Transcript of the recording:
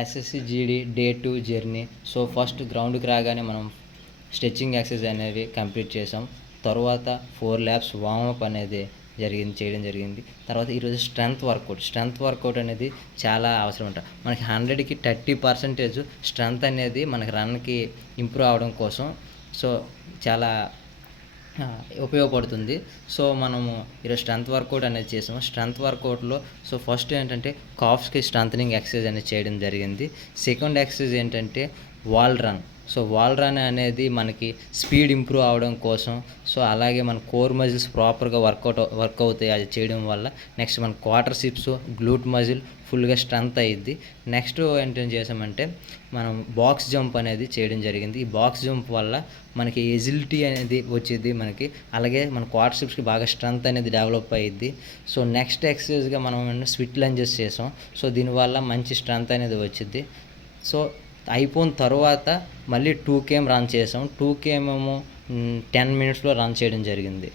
SSC GD day 2 journey. So first గ్రౌండ్కి రాగానే మనం స్ట్రెచ్చింగ్ ఎక్సర్సైజ్ అనేవి కంప్లీట్ చేసాం. తర్వాత 4 ల్యాప్స్ వార్మప్ అనేది చేయడం జరిగింది. తర్వాత ఈరోజు స్ట్రెంత్ వర్కౌట్ అనేది చాలా అవసరం అంట. మనకి 100కి 30% స్ట్రెంత్ అనేది మనకి రన్కి ఇంప్రూవ్ అవ్వడం కోసం సో చాలా ఉపయోగపడుతుంది. సో మనము ఈరోజు స్ట్రెంత్ వర్కౌట్ అనేది చేసాము. స్ట్రెంత్ వర్కౌట్లో సో ఫస్ట్ ఏంటంటే కాఫ్స్కి స్ట్రెంథనింగ్ ఎక్సర్సైజ్ అనేది చేయడం జరిగింది. సెకండ్ ఎక్సర్సైజ్ ఏంటంటే wall run. So wall run అనేది మనకి స్పీడ్ ఇంప్రూవ్ అవడం కోసం. సో అలాగే మన కోర్ మజిల్స్ ప్రాపర్గా వర్క్ అవుతాయి అది చేయడం వల్ల. నెక్స్ట్ మన క్వాడ్రిసిప్స్, గ్లూట్ మజిల్ ఫుల్గా స్ట్రెంత్ అయ్యిద్ది. నెక్స్ట్ ఏంటేం చేసామంటే మనం బాక్స్ జంప్ అనేది చేయడం జరిగింది. ఈ బాక్స్ జంప్ వల్ల మనకి ఎజిలిటీ అనేది వచ్చింది మనకి. అలాగే మన క్వాడ్రిసిప్స్కి బాగా స్ట్రెంత్ అనేది డెవలప్ అయ్యిద్ది. సో నెక్స్ట్ ఎక్సర్సైజ్గా మనం స్విట్ లంజెస్ చేసాం. సో దీనివల్ల మంచి స్ట్రెంత్ అనేది వచ్చింది. సో అయిపోయిన తర్వాత మళ్ళీ 2 km రన్ చేసాం. 2 km 10 minutesలో రన్ చేయడం జరిగింది.